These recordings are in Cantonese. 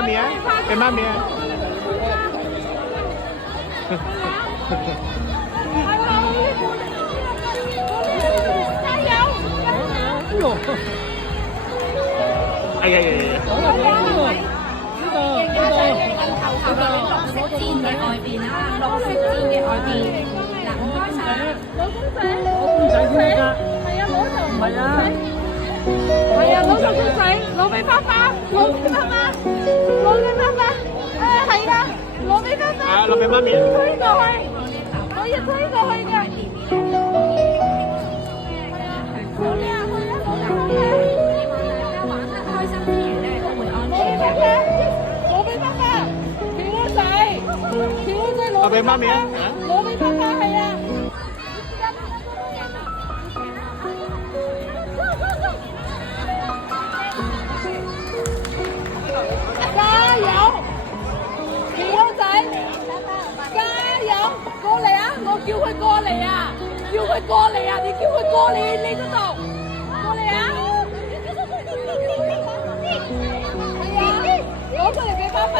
媽咪啊，俾媽咪啊。哎呀呀呀！而家就係你問頭頭嘅綠色箭嘅外邊啦，綠色箭嘅外邊。嗱，唔該晒。攞公仔先得㗎。係啊，攞就唔係啊。係啊，攞個公仔，攞俾爸爸，攞俾媽媽，攞俾媽媽。係啊，攞俾媽媽。啊，攞俾媽咪。推過去，我要推過去嘅。好靚啊！好靚，好靚，好靚。玩得開心之餘咧，都會安攞俾爸爸，攞俾爸爸，條烏仔，條烏仔攞俾媽咪啊！攞俾爸爸係啊！加油，條烏仔，加油，過嚟啊！我叫佢過嚟啊！叫佢過嚟啊！你叫佢過嚟你嗰度，過嚟啊！攞過嚟俾爸爸。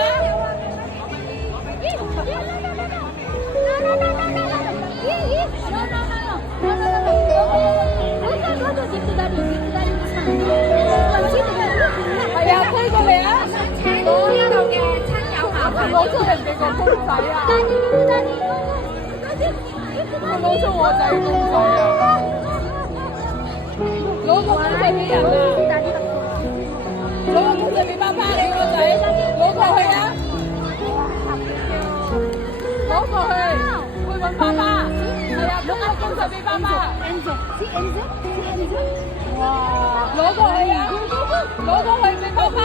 係啊，推過嚟啊！請呢度嘅親友麻煩攞出嚟俾個公仔啊！攞出我仔嘅公仔啊！攞個公仔俾人啊！攞個公仔俾爸爸，你個仔攞過去啊！攞過去，去揾爸爸。係啊，攞個公仔俾爸爸。哇！攞過去啊！攞過去俾爸爸。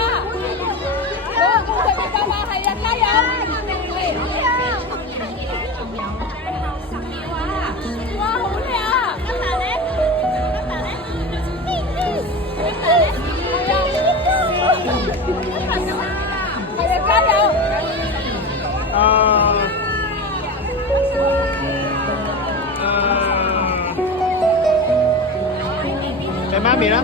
攞個公仔俾爸爸，係啊，加油！哇，好靚啊！係啊，加油！俾媽咪啦。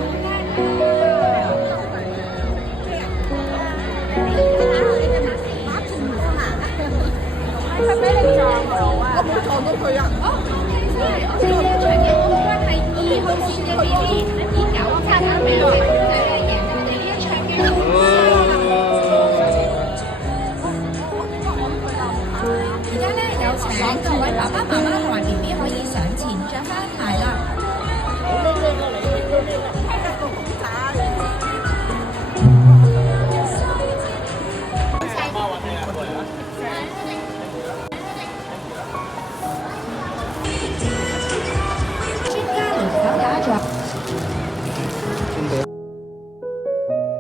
係俾你撞到啊！我冇撞到佢啊！哦，我長嘅公關係2號線嘅 BB。